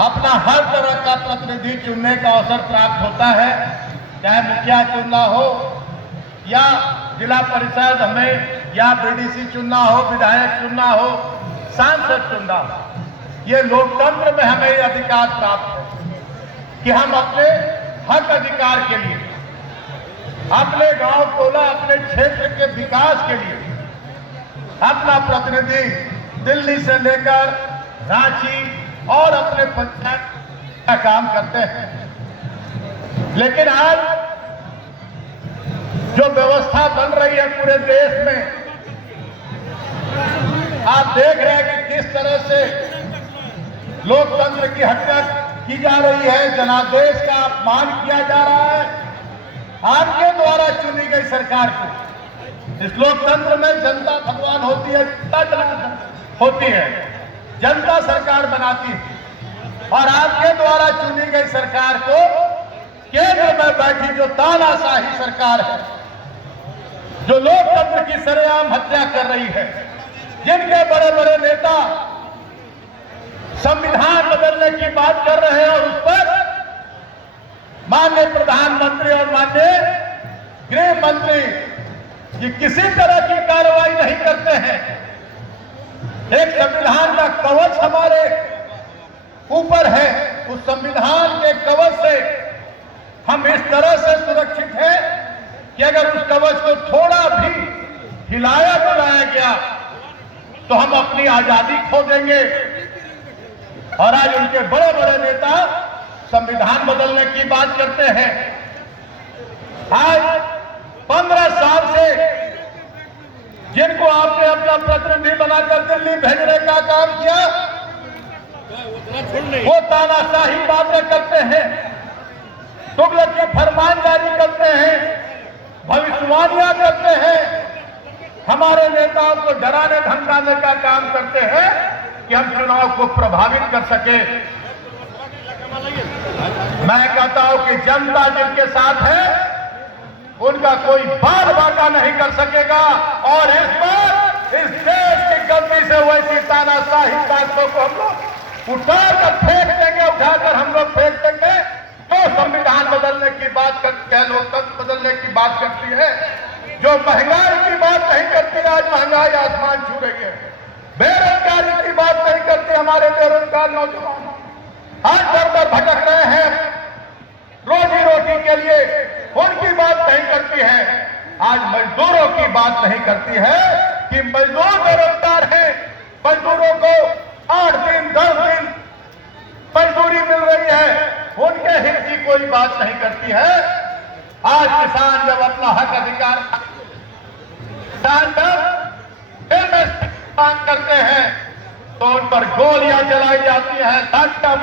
अपना हर तरह का प्रतिनिधि चुनने का अवसर प्राप्त होता है, चाहे मुखिया चुनना हो या जिला परिषद हमें या बीडीसी चुनना हो, विधायक चुनना हो, सांसद चुनना हो। ये लोकतंत्र में हमें ये अधिकार प्राप्त है कि हम अपने हक अधिकार के लिए, अपने गांव टोला, अपने क्षेत्र के विकास के लिए अपना प्रतिनिधि दिल्ली से लेकर रांची और अपने पंचायत का काम करते हैं। लेकिन आज जो व्यवस्था बन रही है पूरे देश में, आप देख रहे हैं कि किस तरह से लोकतंत्र की हत्या की जा रही है, जनादेश का अपमान किया जा रहा है आपके द्वारा चुनी गई सरकार को। इस लोकतंत्र में जनता भगवान होती है, होती है, जनता सरकार बनाती है और आपके द्वारा चुनी गई सरकार को केंद्र में बैठी जो तानाशाही सरकार है, जो लोकतंत्र की सरेआम हत्या कर रही है, जिनके बड़े बड़े नेता संविधान बदलने की बात कर रहे हैं और उस पर माननीय प्रधानमंत्री और माननीय गृह मंत्री ये किसी तरह की कार्रवाई नहीं करते हैं। एक संविधान का कवच हमारे ऊपर है, उस संविधान के कवच से हम इस तरह से सुरक्षित हैं कि अगर उस कवच को थोड़ा भी हिलाया डुलाया गया तो हम अपनी आजादी खो देंगे। और आज उनके बड़े बड़े नेता संविधान बदलने की बात करते हैं। आज 15 साल से जिनको आपने अपना प्रतिनिधि बनाकर दिल्ली भेजने का काम किया, वो तानाशाही बातें करते हैं, तुगलक के फरमान जारी करते हैं, भविष्यवाणियां करते हैं, हमारे नेताओं को डराने धमकाने का काम करते हैं कि हम चुनाव को प्रभावित कर सके। मैं कहता हूं कि जनता जिनके साथ है उनका कोई बाल बाका नहीं कर सकेगा और इस बार इस देश की गलती से वैसी तानाशाही ताकतों को हम लोग उठाकर फेंक देंगे, उठाकर हम लोग फेंक देंगे। तो संविधान बदलने की बात करती है, लोकतंत्र बदलने की बात करती है, जो महंगाई की बात नहीं करती, आज महंगाई आसमान छू रही है, बेरोजगारी की बात नहीं करते, हमारे बेरोजगार नौजवान आज दर दर भटक रहे हैं रोजी रोटी के लिए, उनकी बात नहीं करती है। आज मजदूरों की बात नहीं करती है कि मजदूर बेरोजगार हैं, मजदूरों को 8 दिन 10 दिन मजदूरी मिल रही है, उनके हित की कोई बात नहीं करती है। आज किसान जब अपना हक अधिकार मांग करते हैं तो उन पर गोलियां चलाई जाती हैं, धक्का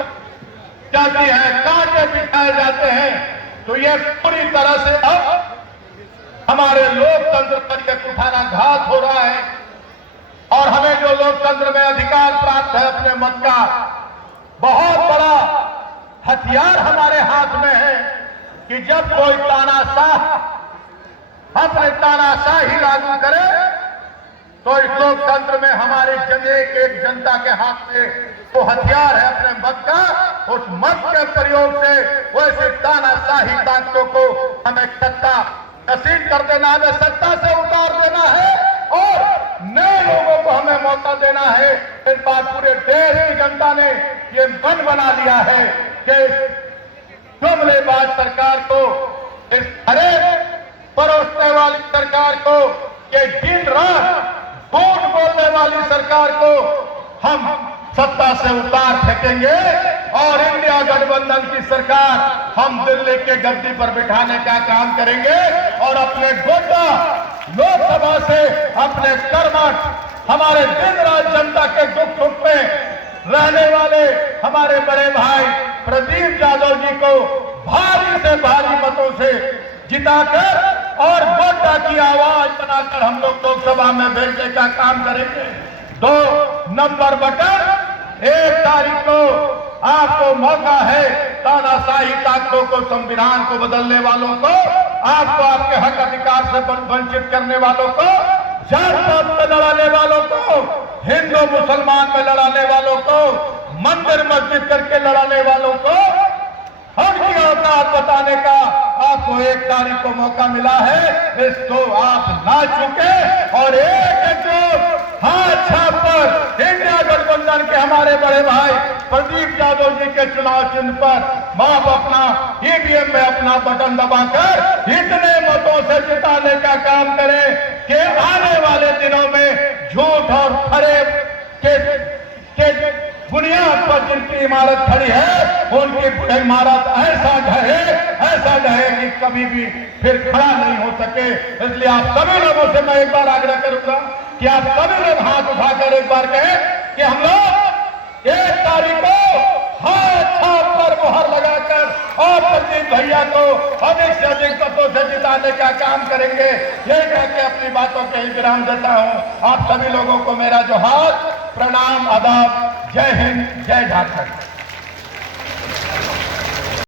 जाती है, कांटे बिठाए जाते हैं। तो ये पूरी तरह से अब हमारे लोकतंत्र पर एक उठाना घात हो रहा है और हमें जो लोकतंत्र में अधिकार प्राप्त है अपने मत का, बहुत बड़ा हथियार हमारे हाथ में है कि जब कोई तानाशाह अपने तानाशाही लागू करे तो इस लोकतंत्र में हमारी एक जनता के हाथ में वो हथियार है अपने मत का, उस मत के प्रयोग से वैसे तानाशाही ताकतों को हमें सत्ता नसीब कर देना, हमें सत्ता से उतार देना है और नए लोगों को हमें मौका देना है। इस बार पूरे देश की जनता ने ये मन बना लिया है कि जुमलेबाज सरकार को, इस हरेक परोसने वाली सरकार को, ये दिन रात झूठ बोलने वाली सरकार को हम सत्ता से उतार फेंकेंगे और इंडिया गठबंधन की सरकार हम दिल्ली के गद्दी पर बिठाने का काम करेंगे और अपने गोड्डा लोकसभा से अपने कर्मठ हमारे दिन रात जनता के दुख सुख में रहने वाले हमारे बड़े भाई प्रदीप यादव जी को भारी से भारी मतों से जिताकर और गोड्डा की आवाज बनाकर हम लोग लोकसभा में भेजने का काम करेंगे। 2 नंबर बटन 1 तारीख को आपको मौका है तानाशाही ताकतों को, संविधान को बदलने वालों को, आपको आपके हक अधिकार से वंचित करने वालों को, जात पात में लड़ाने वालों को, हिंदू मुसलमान में लड़ाने वालों को मंदिर मस्जिद करके लड़ाने वालों को उनकी औकात बताने का आपको 1 तारीख को मौका मिला है। इसको आप ना चुके और एकजुट हाथ छाप पर इंडिया गठबंधन के हमारे बड़े भाई प्रदीप यादव जी के चुनाव चिन्ह पर आप अपना ईवीएम में अपना बटन दबाकर इतने मतों से जिताने का काम करें कि आने वाले दिनों में झूठ और फरेब के बुनियाद पर जिनकी इमारत खड़ी है उनकी इमारत ऐसा ढहे कि कभी भी फिर खड़ा नहीं हो सके। इसलिए आप सभी लोगों से मैं एक बार आग्रह करूंगा कि आप सभी लोग हाथ उठाकर एक बार कहें कि हम लोग 1 तारीख को हाथ छाप पर मुहर लगाकर और प्रदीप भैया को अधिक से अधिक मतों से जिताने का काम करेंगे। यही कह के अपनी बातों के विराम देता हूं। आप सभी लोगों को मेरा जोहार, प्रणाम, आदाब, जय हिंद, जय झारखंड।